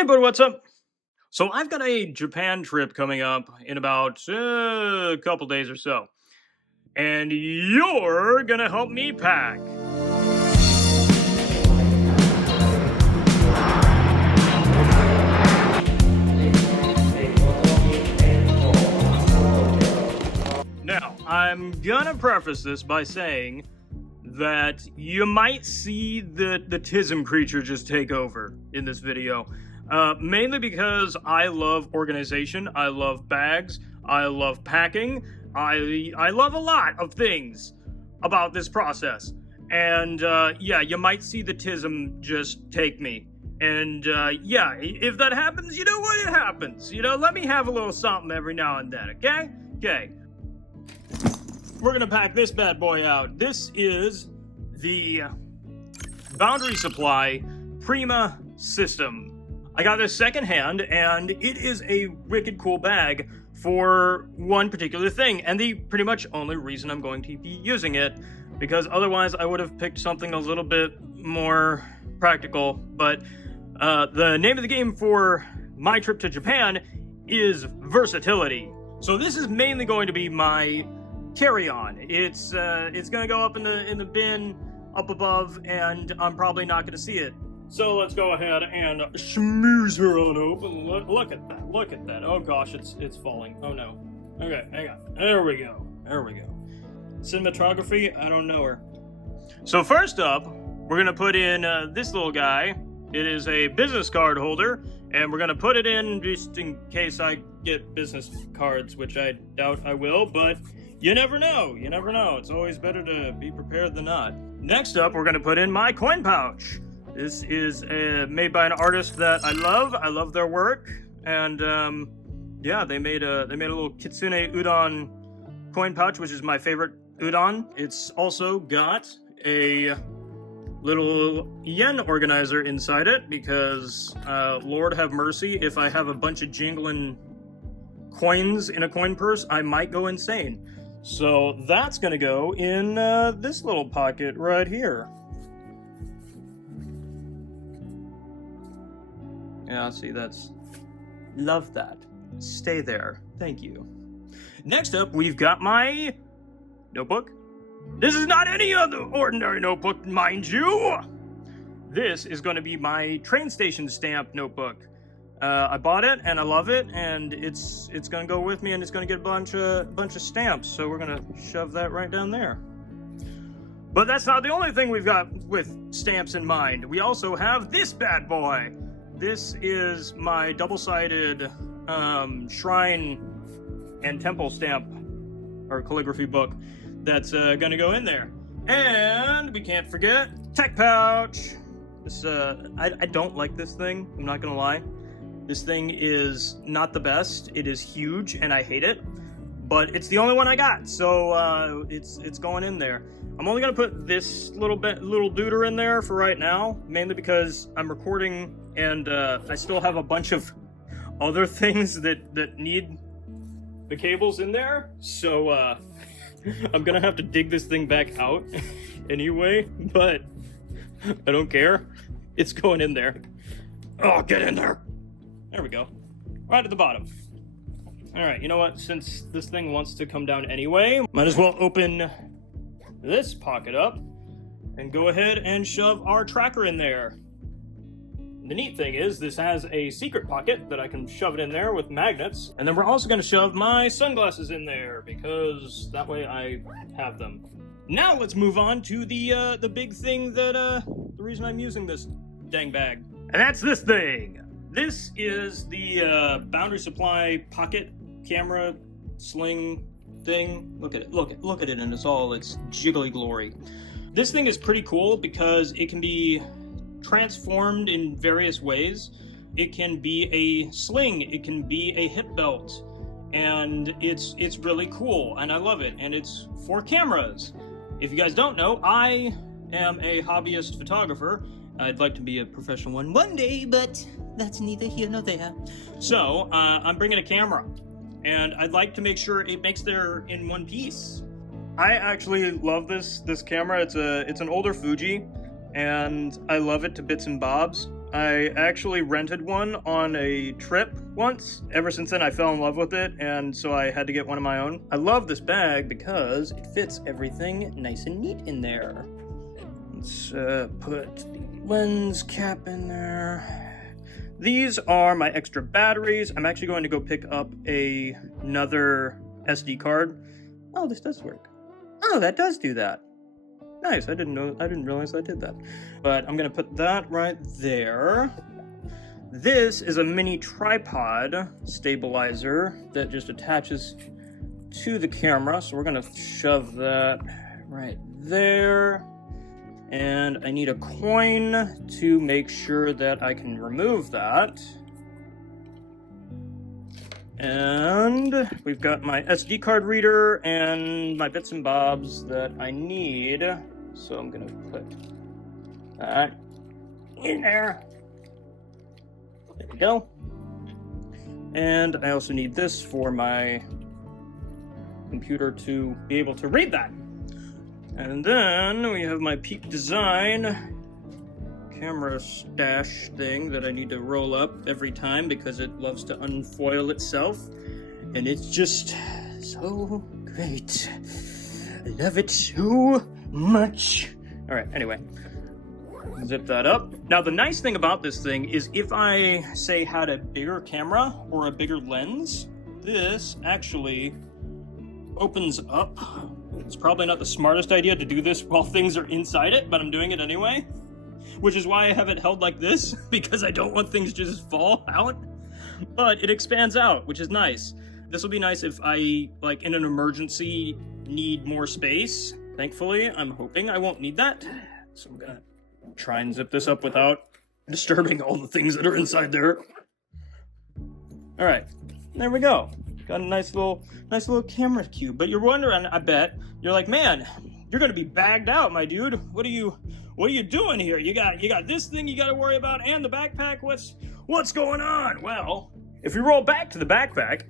Hey, bud, what's up? So I've got a Japan trip coming up in about a couple days or so, and you're gonna help me pack. Now, I'm gonna preface this by saying that you might see the Tism creature just take over in this video. Mainly because I love organization, I love bags, I love packing, I love a lot of things about this process. And yeah, you might see the Tism just take me. And yeah, if that happens, you know what, it happens. You know, let me have a little something every now and then, okay? Okay. We're gonna pack this bad boy out. This is the Boundary Supply Prima system. I got this secondhand, and it is a wicked cool bag for one particular thing, and the pretty much only reason I'm going to be using it, because otherwise I would have picked something a little bit more practical. But the name of the game for my trip to Japan is versatility. So this is mainly going to be my carry-on. It's gonna go up in the bin up above, and I'm probably not gonna see it. So let's go ahead and schmooze her on open. Look at that! Look at that! Oh gosh, it's falling. Oh no. Okay, hang on. There we go. There we go. Cinematography, I don't know her. So first up, we're gonna put in this little guy. It is a business card holder, and we're gonna put it in just in case I get business cards, which I doubt I will, but you never know. You never know. It's always better to be prepared than not. Next up, we're gonna put in my coin pouch. This is made by an artist that I love. I love their work, and yeah, they made a little kitsune udon coin pouch, which is my favorite udon. It's also got a little yen organizer inside it because Lord have mercy, if I have a bunch of jingling coins in a coin purse, I might go insane. So that's gonna go in this little pocket right here. Yeah, see, that's... Love that. Stay there. Thank you. Next up, we've got my notebook. This is not any other ordinary notebook, mind you! This is going to be my train station stamp notebook. I bought it, and I love it, and it's going to go with me, and it's going to get a bunch of stamps, so we're going to shove that right down there. But that's not the only thing we've got with stamps in mind. We also have this bad boy. This is my double-sided shrine and temple stamp, or calligraphy book, that's gonna go in there. And we can't forget tech pouch. This I don't like this thing, I'm not gonna lie. This thing is not the best. It is huge, and I hate it. But it's the only one I got, so it's going in there. I'm only gonna put this little duder in there for right now, mainly because I'm recording, and I still have a bunch of other things that need the cables in there. So I'm gonna have to dig this thing back out anyway, but I don't care. It's going in there. Oh, get in there. There we go. Right at the bottom. All right, you know what? Since this thing wants to come down anyway, might as well open this pocket up and go ahead and shove our tracker in there. The neat thing is this has a secret pocket that I can shove it in there with magnets, and then we're also going to shove my sunglasses in there because that way I have them. Now let's move on to the big thing that the reason I'm using this dang bag, and that's this thing. This is the Boundary Supply pocket camera sling thing. Look at it, look at it in its jiggly glory. This thing is pretty cool because it can be transformed in various ways. It can be a sling, it can be a hip belt, and it's really cool, and I love it, and it's for cameras. If you guys don't know, I am a hobbyist photographer. I'd like to be a professional one day, but that's neither here nor there. So I'm bringing a camera, and I'd like to make sure it makes there in one piece. I actually love this camera. It's an older Fuji, and I love it to bits and bobs. I actually rented one on a trip once. Ever since then, I fell in love with it, and so I had to get one of my own. I love this bag because it fits everything nice and neat in there. Let's put the lens cap in there. These are my extra batteries. I'm actually going to go pick up another SD card. Oh, this does work. Oh, that does do that. Nice, I didn't realize I did that. But I'm gonna put that right there. This is a mini tripod stabilizer that just attaches to the camera. So we're gonna shove that right there. And I need a coin to make sure that I can remove that. And we've got my SD card reader and my bits and bobs that I need. So I'm gonna put that in there. There we go. And I also need this for my computer to be able to read that. And then we have my Peak Design camera stash thing that I need to roll up every time because it loves to unfoil itself. And it's just so great. I love it so much. All right, anyway, zip that up. Now, the nice thing about this thing is if I, say, had a bigger camera or a bigger lens, this actually opens up. It's probably not the smartest idea to do this while things are inside it, but I'm doing it anyway. Which is why I have it held like this, because I don't want things to just fall out. But it expands out, which is nice. This will be nice if I, like, in an emergency, need more space. Thankfully, I'm hoping I won't need that. So I'm gonna try and zip this up without disturbing all the things that are inside there. All right, there we go. Got a nice little camera cube. But you're wondering, I bet, you're like, man, you're gonna be bagged out, my dude. What are you doing here? You got this thing you gotta worry about and the backpack. What's going on? Well, if you roll back to the backpack,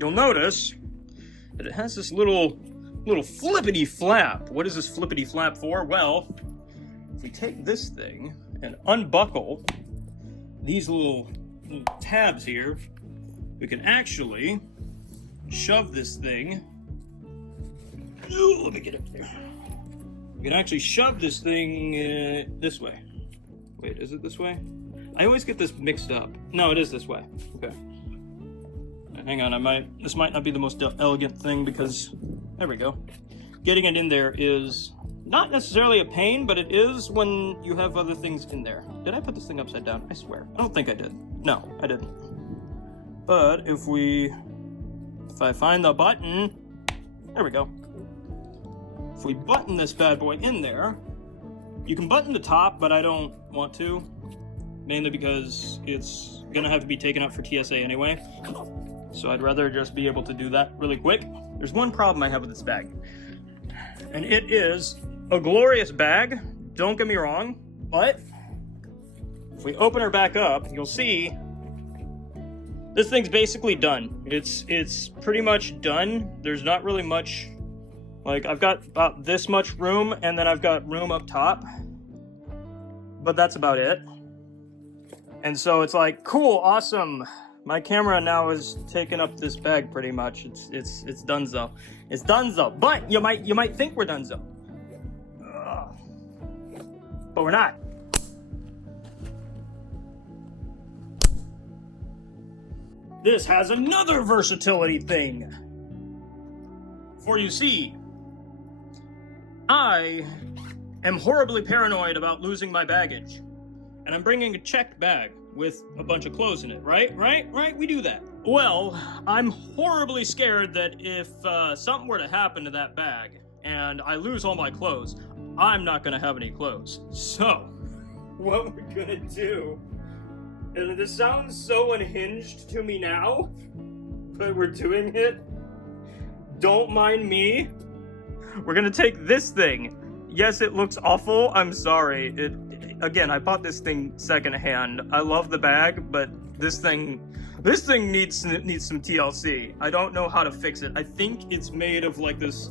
you'll notice that it has this little flippity flap. What is this flippity flap for? Well, if we take this thing and unbuckle these little tabs here, we can actually shove this thing. Ooh, let me get up there. We can actually shove this thing this way. Wait, is it this way? I always get this mixed up. No, it is this way. Okay. Hang on, this might not be the most elegant thing because, there we go. Getting it in there is not necessarily a pain, but it is when you have other things in there. Did I put this thing upside down? I swear. I don't think I did. No, I didn't. But if I find the button, there we go. If we button this bad boy in there, you can button the top, but I don't want to. Mainly because it's gonna have to be taken up for TSA anyway. So I'd rather just be able to do that really quick. There's one problem I have with this bag. And it is a glorious bag, don't get me wrong, but if we open her back up, you'll see this thing's basically done. It's pretty much done. There's not really much, like I've got about this much room and then I've got room up top, but that's about it. And so it's like, cool, awesome. My camera now is taking up this bag pretty much. It's donezo. It's donezo. But you might think we're donezo. But we're not. This has another versatility thing. For you see, I am horribly paranoid about losing my baggage. And I'm bringing a checked bag with a bunch of clothes in it, right? We do that. Well, I'm horribly scared that if something were to happen to that bag and I lose all my clothes, I'm not gonna have any clothes. So, what we're gonna do, and this sounds so unhinged to me now, but we're doing it. Don't mind me. We're gonna take this thing. Yes, it looks awful. I'm sorry. Again, I bought this thing secondhand. I love the bag, but this thing needs some TLC. I don't know how to fix it. I think it's made of like this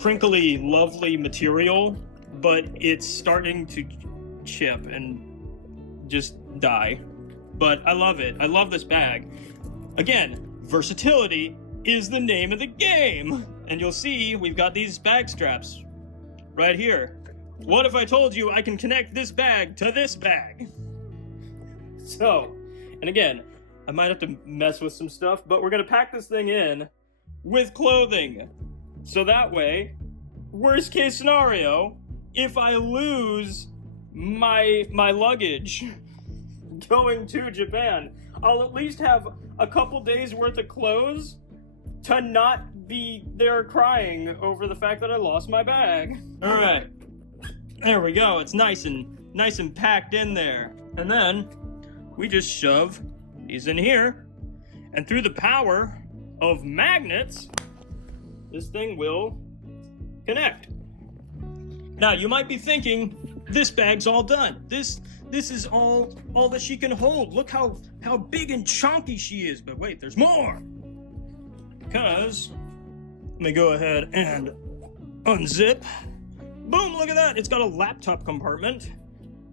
crinkly, lovely material, but it's starting to chip, and just die. But I love it. I love this bag. Again, versatility is the name of the game. And you'll see we've got these bag straps right here. What if I told you I can connect this bag to this bag? So, and again, I might have to mess with some stuff, but we're gonna pack this thing in with clothing. So that way, worst case scenario, if I lose my luggage going to Japan, I'll at least have a couple days worth of clothes to not be there crying over the fact that I lost my bag. All right, there we go. It's nice and packed in there. And then we just shove these in here, and through the power of magnets, this thing will connect. Now you might be thinking, this bag's all done. This is all that she can hold. Look how big and chunky she is. But wait, there's more. Because let me go ahead and unzip. Boom, look at that. It's got a laptop compartment.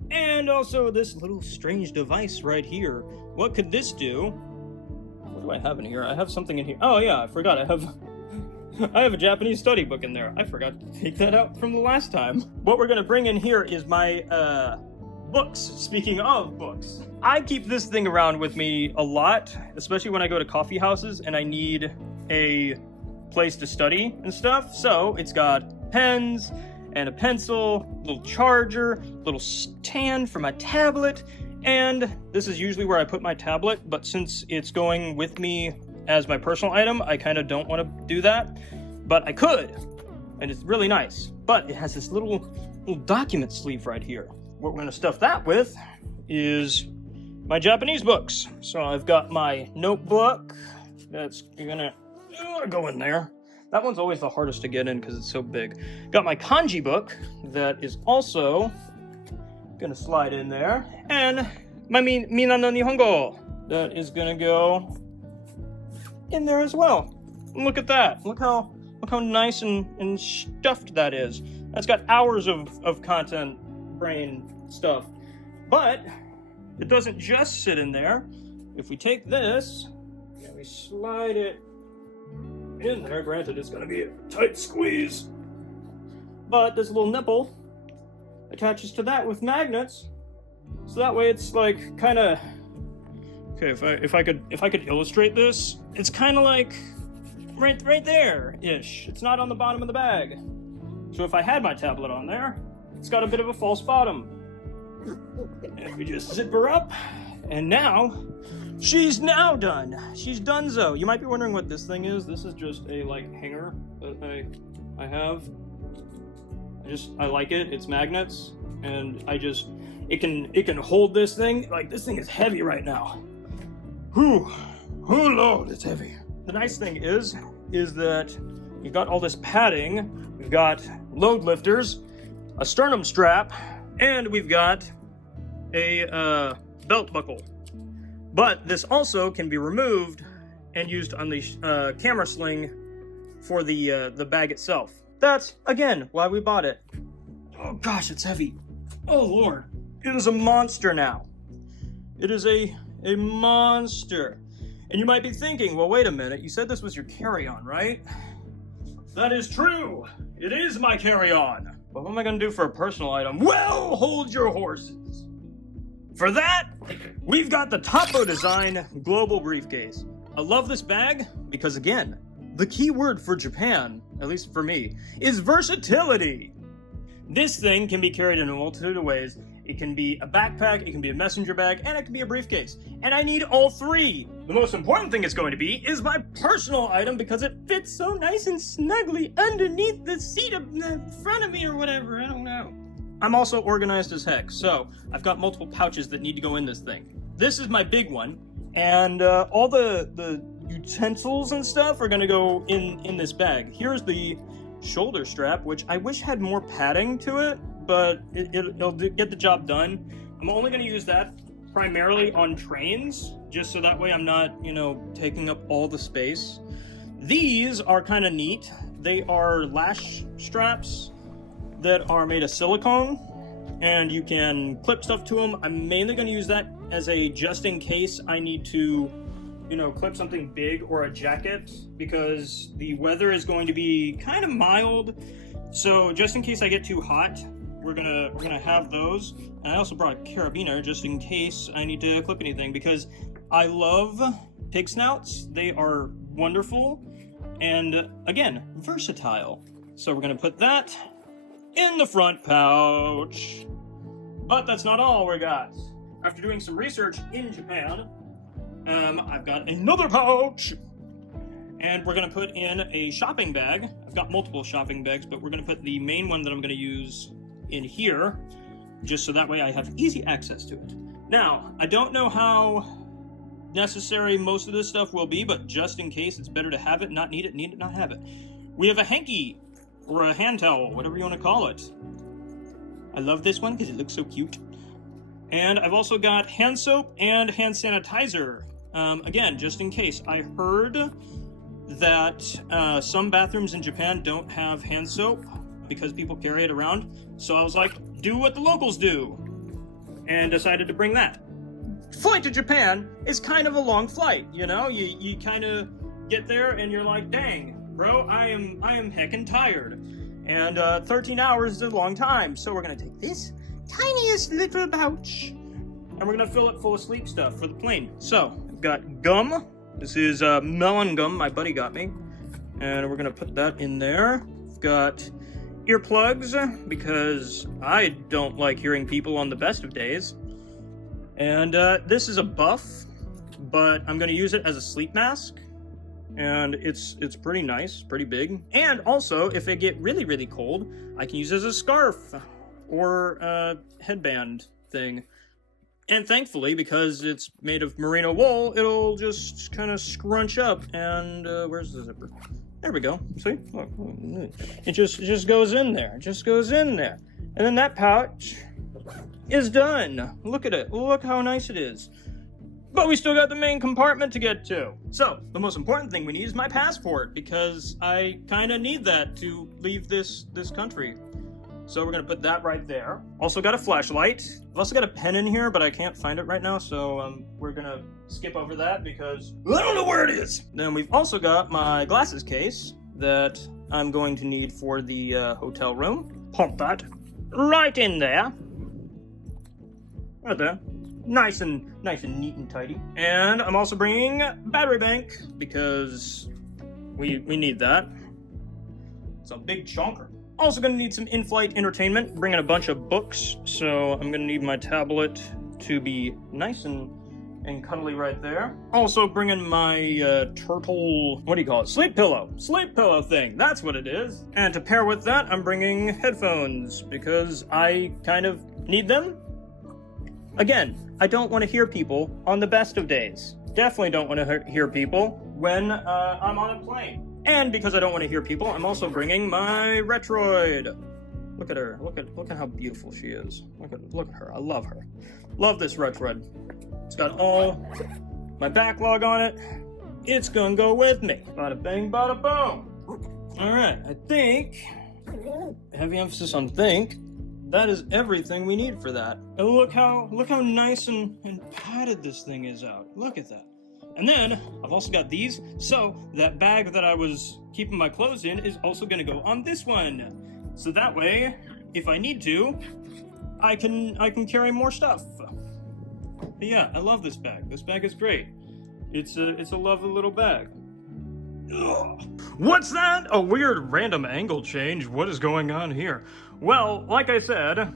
And also this little strange device right here. What could this do? What do I have in here? I have something in here. Oh yeah, I forgot. I have a Japanese study book in there. I forgot to take that out from the last time. What we're gonna bring in here is my books. Speaking of books, I keep this thing around with me a lot, especially when I go to coffee houses and I need a place to study and stuff. So it's got pens and a pencil, little charger, little stand for my tablet, and this is usually where I put my tablet, but since it's going with me as my personal item, I kind of don't want to do that, but I could, and it's really nice. But it has this little document sleeve right here. What we're going to stuff that with is my Japanese books. So I've got my notebook that's gonna go in there. That one's always the hardest to get in because it's so big. Got my kanji book that is also gonna slide in there, and my Mina no Nihongo that is gonna go in there as well. Look at that. Look how nice and stuffed that is. That's got hours of content, brain stuff. But it doesn't just sit in there. If we take this and we slide it in there, granted it's gonna be a tight squeeze, but this little nipple attaches to that with magnets, so that way it's like kind of okay. If I could illustrate this, it's kind of like right there ish. It's not on the bottom of the bag, so if I had my tablet on there, it's got a bit of a false bottom. And we just zip her up, and now she's now done. She's donezo. You might be wondering what this thing is. This is just a like hanger that I have. I like it. It's magnets, and it can hold this thing. Like, this thing is heavy right now. Whew. Oh Lord, it's heavy. The nice thing is that you've got all this padding. We've got load lifters, a sternum strap, and we've got a belt buckle. But this also can be removed and used on the camera sling for the bag itself. That's, again, why we bought it. Oh gosh, it's heavy. Oh Lord, it is a monster now. It is a monster. And you might be thinking, well, wait a minute, you said this was your carry-on, right? That is true. It is my carry-on. But what am I gonna do for a personal item? Well, hold your horses. For that, we've got the Topo Design Global Briefcase. I love this bag because, again, the key word for Japan, at least for me, is versatility. This thing can be carried in a multitude of ways. It can be a backpack, it can be a messenger bag, and it can be a briefcase. And I need all three. The most important thing it's going to be is my personal item because it fits so nice and snugly underneath the seat in front of me or whatever, I don't know. I'm also organized as heck, so I've got multiple pouches that need to go in this thing. This is my big one, and all the utensils and stuff are gonna go in this bag. Here's the shoulder strap, which I wish had more padding to it, but it'll get the job done. I'm only gonna use that primarily on trains, just so that way I'm not, taking up all the space. These are kind of neat. They are lash straps that are made of silicone, and you can clip stuff to them. I'm mainly going to use that as a just in case I need to, you know, clip something big or a jacket, because the weather is going to be kind of mild. So just in case I get too hot, we're gonna have those. And I also brought a carabiner just in case I need to clip anything, because I love pig snouts. They are wonderful and, again, versatile. So we're gonna put that in the front pouch. But that's not all we got. After doing some research in Japan, I've got another pouch, and we're gonna put in a shopping bag. I've got multiple shopping bags, but we're gonna put the main one that I'm gonna use in here, just so that way I have easy access to it. Now, I don't know how necessary most of this stuff will be, but just in case, it's better to have it, not need it, not have it. We have a hanky, or a hand towel, whatever you want to call it. I love this one because it looks so cute. And I've also got hand soap and hand sanitizer. Again, just in case. I heard that some bathrooms in Japan don't have hand soap because people carry it around. So I was like, do what the locals do, and decided to bring that. Flight to Japan is kind of a long flight, you know? You kind of get there and you're like, dang, bro, I am heckin' tired. And 13 hours is a long time, so we're gonna take this tiniest little pouch, and we're gonna fill it full of sleep stuff for the plane. So, I've got gum. This is melon gum my buddy got me, and we're gonna put that in there. I've got earplugs, because I don't like hearing people on the best of days. And this is a buff, but I'm gonna use it as a sleep mask, and it's pretty nice, pretty big. And also, if it get really, really cold, I can use it as a scarf or a headband thing. And thankfully, because it's made of merino wool, it'll just kind of scrunch up. And where's the zipper? There we go. See? Look, it just goes in there. It just goes in there. And then that pouch is done. Look at it. Look how nice it is. But we still got the main compartment to get to. So, the most important thing we need is my passport, because I kind of need that to leave this country. So we're gonna put that right there. Also got a flashlight. I've also got a pen in here, but I can't find it right now, so we're gonna skip over that because I don't know where it is. Then we've also got my glasses case that I'm going to need for the hotel room. Pump that right in there. Right there. Nice and neat and tidy. And I'm also bringing battery bank because we need that. It's a big chunker. Also gonna need some in-flight entertainment, bringing a bunch of books, so I'm gonna need my tablet to be nice and cuddly right there. Also bringing my turtle, what do you call it? Sleep pillow thing, that's what it is. And to pair with that, I'm bringing headphones, because I kind of need them. Again, I don't want to hear people on the best of days. Definitely don't want to hear people when I'm on a plane. And because I don't want to hear people, I'm also bringing my Retroid. Look at her. Look at how beautiful she is. Look at her. I love her. Love this Retroid. It's got all my backlog on it. It's gonna go with me. Bada bang, bada boom. All right. I think, heavy emphasis on think, that is everything we need for that. And look how nice and padded this thing is out. Look at that. And then, I've also got these, so that bag that I was keeping my clothes in is also gonna go on this one. So that way, if I need to, I can carry more stuff. But yeah, I love this bag. This bag is great. It's a lovely little bag. Ugh. What's that? A weird random angle change. What is going on here? Well, like I said,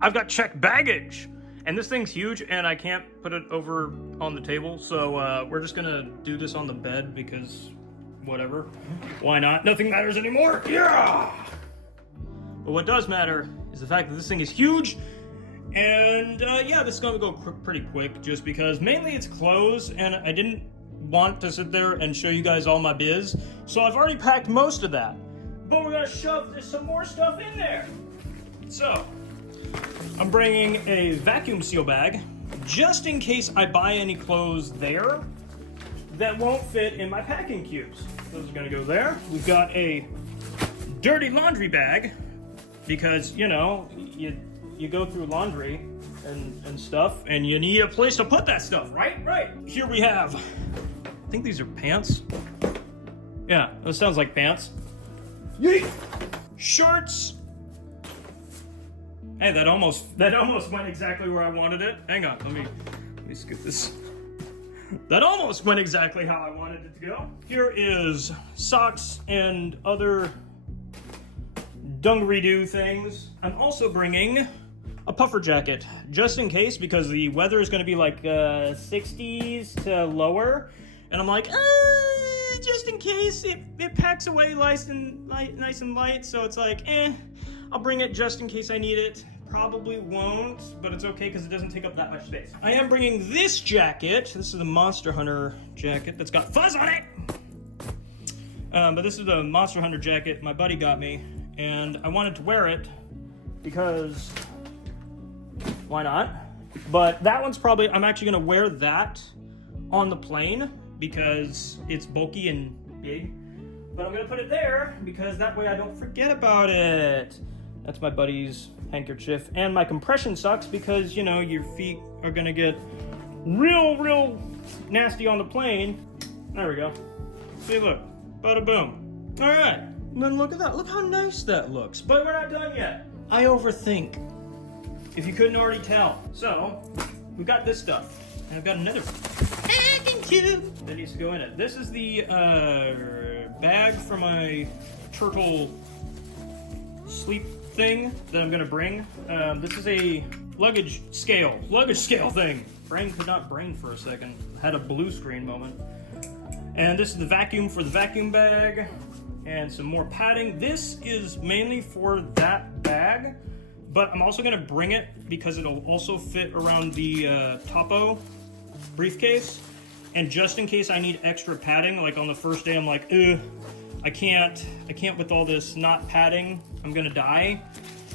I've got checked baggage. And this thing's huge, and I can't put it over on the table, so we're just gonna do this on the bed because whatever. Why not? Nothing matters anymore. Yeah! But what does matter is the fact that this thing is huge, and yeah, this is gonna go pretty quick just because mainly it's clothes, and I didn't want to sit there and show you guys all my biz, so I've already packed most of that. But we're gonna shove some more stuff in there. So, I'm bringing a vacuum seal bag, just in case I buy any clothes there that won't fit in my packing cubes. Those are gonna go there. We've got a dirty laundry bag, because, you know, you go through laundry and stuff, and you need a place to put that stuff, right? Right. Here we have, I think these are pants. Yeah, that sounds like pants. Yeet! Shorts. Hey, that almost went exactly where I wanted it. Hang on, let me scoot this. That almost went exactly how I wanted it to go. Here is socks and other dungaree-doo things. I'm also bringing a puffer jacket, just in case, because the weather is going to be like 60s to lower, and I'm like, just in case it packs away nice and light, so it's like, I'll bring it just in case I need it. Probably won't, but it's okay because it doesn't take up that much space. I am bringing this jacket. This is a Monster Hunter jacket that's got fuzz on it. But this is a Monster Hunter jacket my buddy got me, and I wanted to wear it because why not? But that one's probably, I'm actually gonna wear that on the plane because it's bulky and big. But I'm gonna put it there because that way I don't forget about it. That's my buddy's handkerchief, and my compression socks because, you know, your feet are gonna get real nasty on the plane. There we go. See, look, bada boom. All right, and then look at that. Look how nice that looks. But we're not done yet. I overthink, if you couldn't already tell. So we've got this stuff, and I've got another that needs to go in it. This is the bag for my turtle sleep thing that I'm gonna bring. This is a luggage scale thing. Brain could not brain for a second. Had a blue screen moment. And this is the vacuum for the vacuum bag, and some more padding. This is mainly for that bag, but I'm also gonna bring it because it'll also fit around the Topo briefcase. And just in case I need extra padding, like on the first day I'm like, I can't with all this not padding, I'm gonna die.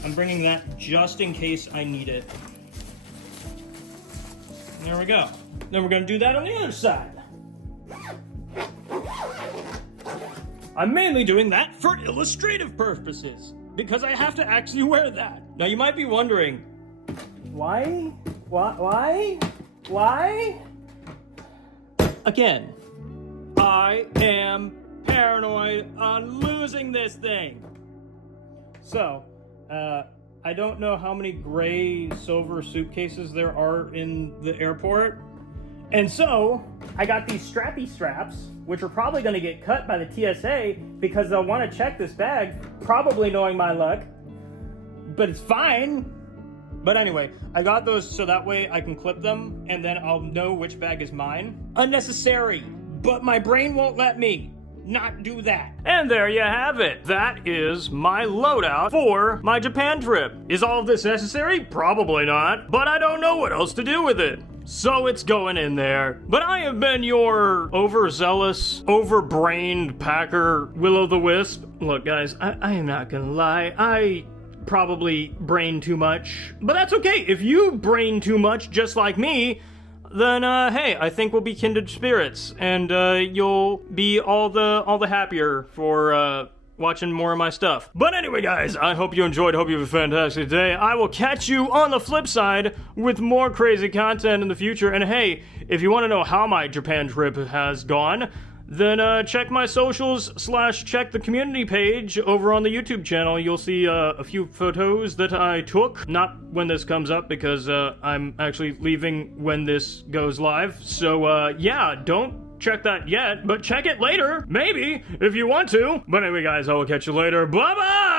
I'm bringing that just in case I need it. There we go. Then we're gonna do that on the other side. I'm mainly doing that for illustrative purposes, because I have to actually wear that. Now you might be wondering, why? Again, I am paranoid on losing this thing. So, I don't know how many gray silver suitcases there are in the airport. And so, I got these strappy straps, which are probably gonna get cut by the TSA because they'll wanna check this bag, probably knowing my luck. But it's fine. But anyway, I got those so that way I can clip them and then I'll know which bag is mine. Unnecessary, but my brain won't let me not do that. And there you have it. That is my loadout for my Japan trip. Is all of this necessary? Probably not, but I don't know what else to do with it. So it's going in there. But I have been your overzealous, overbrained packer, Will-o-Wisp. Look guys, I am not gonna lie. I probably brain too much, but that's okay. If you brain too much just like me, then hey, I think we'll be kindred spirits, and you'll be all the happier for watching more of my stuff. But anyway guys, I hope you enjoyed. Hope you have a fantastic day. I will catch you on the flip side with more crazy content in the future. And hey, if you want to know how my Japan trip has gone, then check my socials / check the community page over on the YouTube channel. You'll see a few photos that I took. Not when this comes up because I'm actually leaving when this goes live. So yeah, don't check that yet, but check it later, maybe, if you want to. But anyway guys, I will catch you later. Bye-bye!